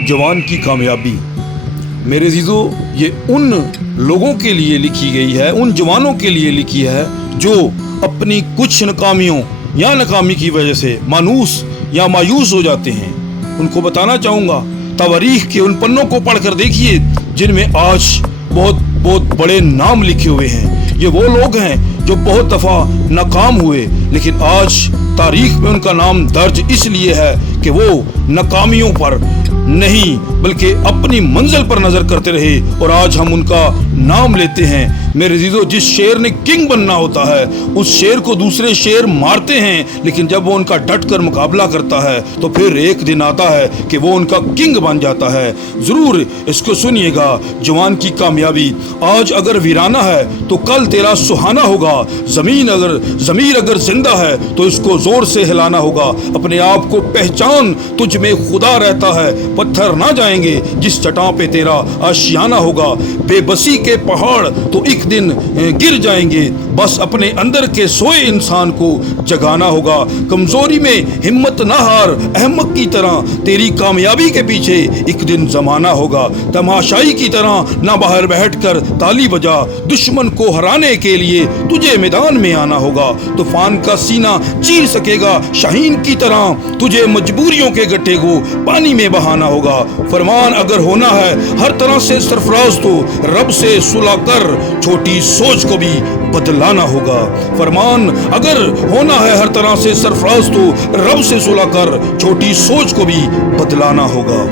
जवान की कामयाबी। मेरे अजीज़ों, ये उन लोगों के लिए लिखी गई है, उन जवानों के लिए लिखी है जो अपनी कुछ नाकामियों या नाकामी की वजह से मानूस या मायूस हो जाते हैं। उनको बताना चाहूँगा, तारीख के उन पन्नों को पढ़कर देखिए जिनमें आज बहुत बहुत बड़े नाम लिखे हुए हैं। ये वो लोग हैं जो बहुत दफ़ा नाकाम हुए, लेकिन आज तारीख में उनका नाम दर्ज इसलिए है कि वो नाकामियों पर नहीं बल्कि अपनी मंजिल पर नजर करते रहे, और आज हम उनका नाम लेते हैं। मेरे अजीजों, जिस शेर ने किंग बनना होता है उस शेर को दूसरे शेर मारते हैं, लेकिन जब वो उनका डट कर मुकाबला करता है तो फिर एक दिन आता है कि वो उनका किंग बन जाता है। जरूर इसको सुनिएगा, जवान की कामयाबी। आज अगर वीराना है तो कल तेरा सुहाना होगा। ज़मीर अगर जिंदा है तो इसको जोर से हिलाना होगा। अपने आप को पहचान, तुझ में खुदा रहता है। पत्थर ना जाएंगे जिस चट्टान पे तेरा आशियाना होगा। बेबसी के पहाड़ तो एक दिन गिर जाएंगे, बस अपने अंदर के सोए इंसान को जगाना होगा। कमजोरी में हिम्मत ना हार, अहमक की तरह तेरी कामयाबी के पीछे एक दिन जमाना होगा। तमाशाई की तरह ना बाहर बैठकर ताली बजा, दुश्मन को हराने के लिए तुझे मैदान में आना होगा। तूफान का सीना चीर सकेगा शाहीन की तरह, तुझे मजबूरियों के गट्ठे को पानी में बहाना होगा। फरमान अगर होना है हर तरह से सरफराज तो रब से सुलह कर, छोटी सोच को भी बदलाना होगा। फरमान अगर होना है हर तरह से सरफराज तो रब से सुलह कर, छोटी सोच को भी बदलाना होगा।